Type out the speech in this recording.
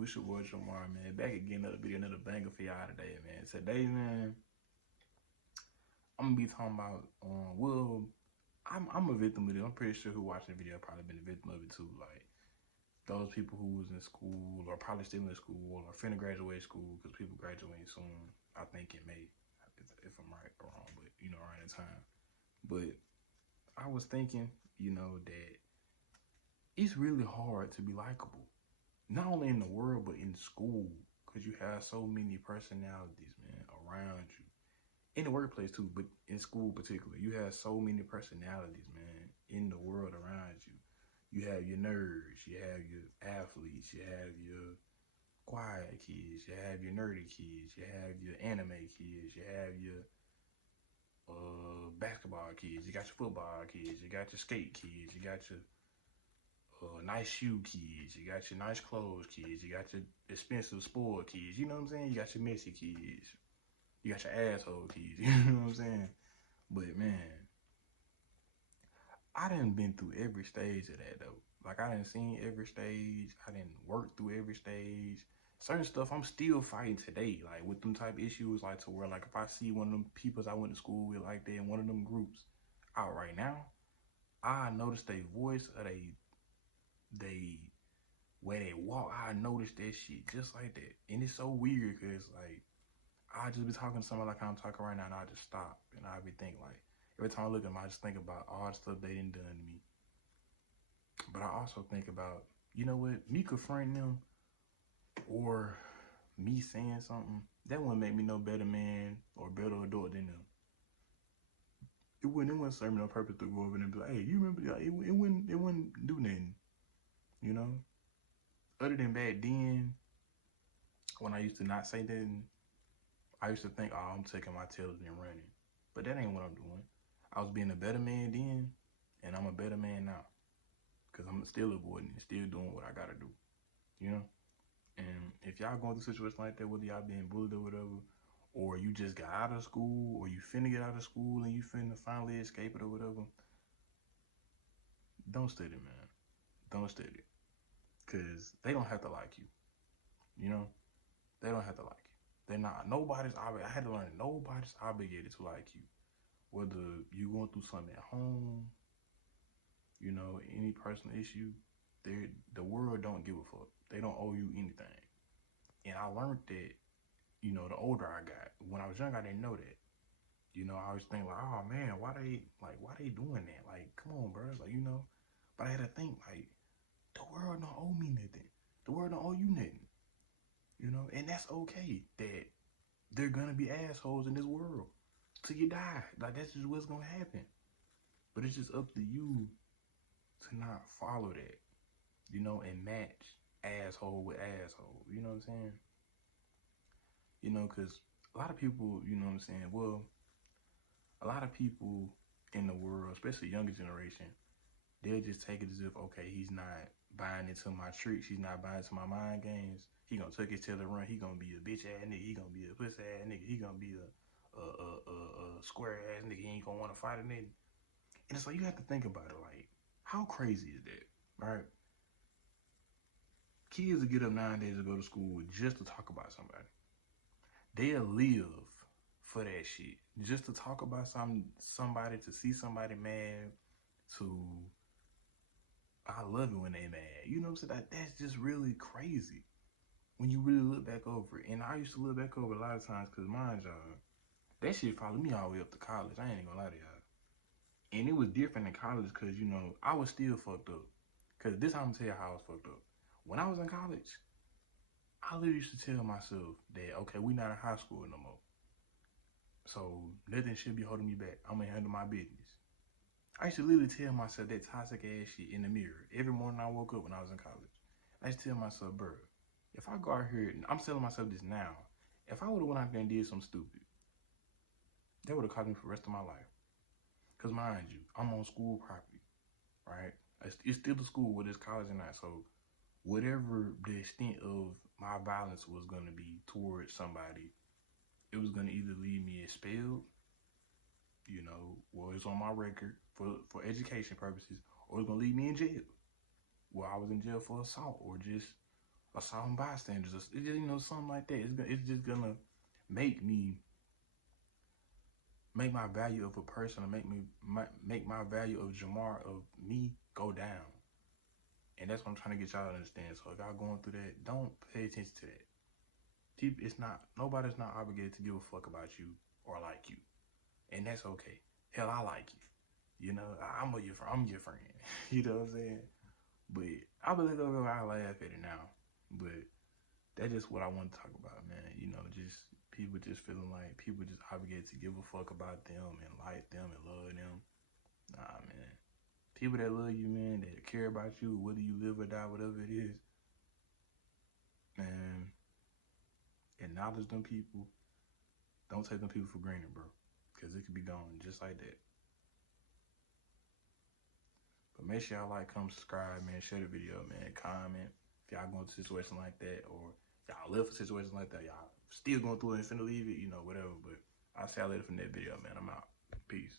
YouTube? It's your boy Jamar, man. Back again, another video, another banger for y'all today, man. Today, man, I'm gonna be talking about, I'm a victim of it. I'm pretty sure who watching the video probably been a victim of it too. Like, those people who was in school or probably still in school or finna graduate school, because people graduating soon, I think in May, if I'm right or wrong, but, around that time. But I was thinking, that it's really hard to be likable. Not only in the world, but in school, because you have so many personalities, man, around you. In the workplace too, but in school particularly, you have so many personalities, man, in the world around you. You have your nerds, you have your athletes, you have your quiet kids, you have your nerdy kids, you have your anime kids, you have your basketball kids, you got your football kids, you got your skate kids, you got your nice shoe kids, you got your nice clothes kids, you got your expensive sport kids, you know what I'm saying? You got your messy kids, you got your asshole kids, you know what I'm saying? But man, I done been through every stage of that though. Like, I done seen every stage, I done worked through every stage. Certain stuff I'm still fighting today, like with them type issues, like to where, like, if I see one of them peoples I went to school with, like they in one of them groups out right now, I notice their voice or they where they walk, I notice that shit just like that. And it's so weird because, like, I just be talking to someone like I'm talking right now, and I just stop and I be thinking, like, every time I look at them, I just think about all the stuff they done done to me. But I also think about, you know what, me confronting them or me saying something, that wouldn't make me no better man or better adult than them. It wouldn't serve me no purpose to go over there and be like, hey, you remember that? It wouldn't do nothing, you know? Other than back then, when I used to not say nothing, I used to think, oh, I'm taking my tails and running. But that ain't what I'm doing. I was being a better man then, and I'm a better man now. Because I'm still avoiding it, still doing what I gotta do, you know? And if y'all going through situations like that, whether y'all being bullied or whatever, or you just got out of school, or you finna get out of school and you finna finally escape it or whatever, don't study, man. Don't study. Because they don't have to like you, you know? They don't have to like you. They're not, nobody's obligated. I had to learn nobody's obligated to like you. Whether you going through something at home, you know, any personal issue, the world don't give a fuck. They don't owe you anything. And I learned that, the older I got. When I was young, I didn't know that. I always think like, oh man, why they doing that? Like, come on, bro. Like, but I had to think like, the world don't owe me nothing. The world don't owe you nothing. And that's okay that they're gonna be assholes in this world till you die. Like, that's just what's gonna happen. But it's just up to you to not follow that, and match asshole with asshole. You know what I'm saying? Because a lot of people, you know what I'm saying? Well, a lot of people in the world, especially younger generation, they'll just take it as if, okay, he's not buying into my tricks, he's not buying into my mind games. He gonna tuck his tail and run. He gonna be a bitch ass nigga. He gonna be a pussy ass nigga. He gonna be a square ass nigga. He ain't gonna want to fight a nigga. And it's like, you have to think about it. Like, how crazy is that, right? Kids will get up nowadays to go to school just to talk about somebody. They'll live for that shit. Just to talk about somebody, to see somebody mad, I love it when they mad. You know what I'm saying? That's just really crazy when you really look back over it. And I used to look back over a lot of times because, mind y'all, that shit followed me all the way up to college. I ain't gonna lie to y'all. And it was different in college because, I was still fucked up. Because this, I'm gonna tell you how I was fucked up. When I was in college, I literally used to tell myself that, okay, we not in high school no more. So nothing should be holding me back. I'm gonna handle my business. I used to literally tell myself that toxic ass shit in the mirror every morning I woke up when I was in college. I used to tell myself, bro, if I go out here, and I'm telling myself this now, if I would have went out there and did something stupid, that would have cost me for the rest of my life. Because mind you, I'm on school property, right? It's still the school, whether it's college or not. So whatever the extent of my violence was going to be towards somebody, it was going to either leave me expelled, it's on my record for education purposes, or it's going to leave me in jail. Well, I was in jail for assault or just or solemn bystanders, or, you know, something like that. It's just gonna make me make my value of a person, or make my value of Jamar, of me, go down. And that's what I'm trying to get y'all to understand. So if y'all going through that, don't pay attention to that. Nobody's not obligated to give a fuck about you or like you, and that's okay. Hell, I like you. You know, I'm your friend. You know what I'm saying? But I believe I laugh at it now. But that's just what I want to talk about, man. You know, just people just feeling like people just obligated to give a fuck about them and like them and love them. Nah, man. People that love you, man, that care about you, whether you live or die, whatever it is, man, acknowledge them people. Don't take them people for granted, bro. Because it could be gone just like that. But make sure y'all like, comment, subscribe, man. Share the video, man. Comment if y'all going through a situation like that, or y'all live for situations like that. Y'all still going through it and finna leave it, you know, whatever. But I'll see y'all later from that video, man. I'm out. Peace.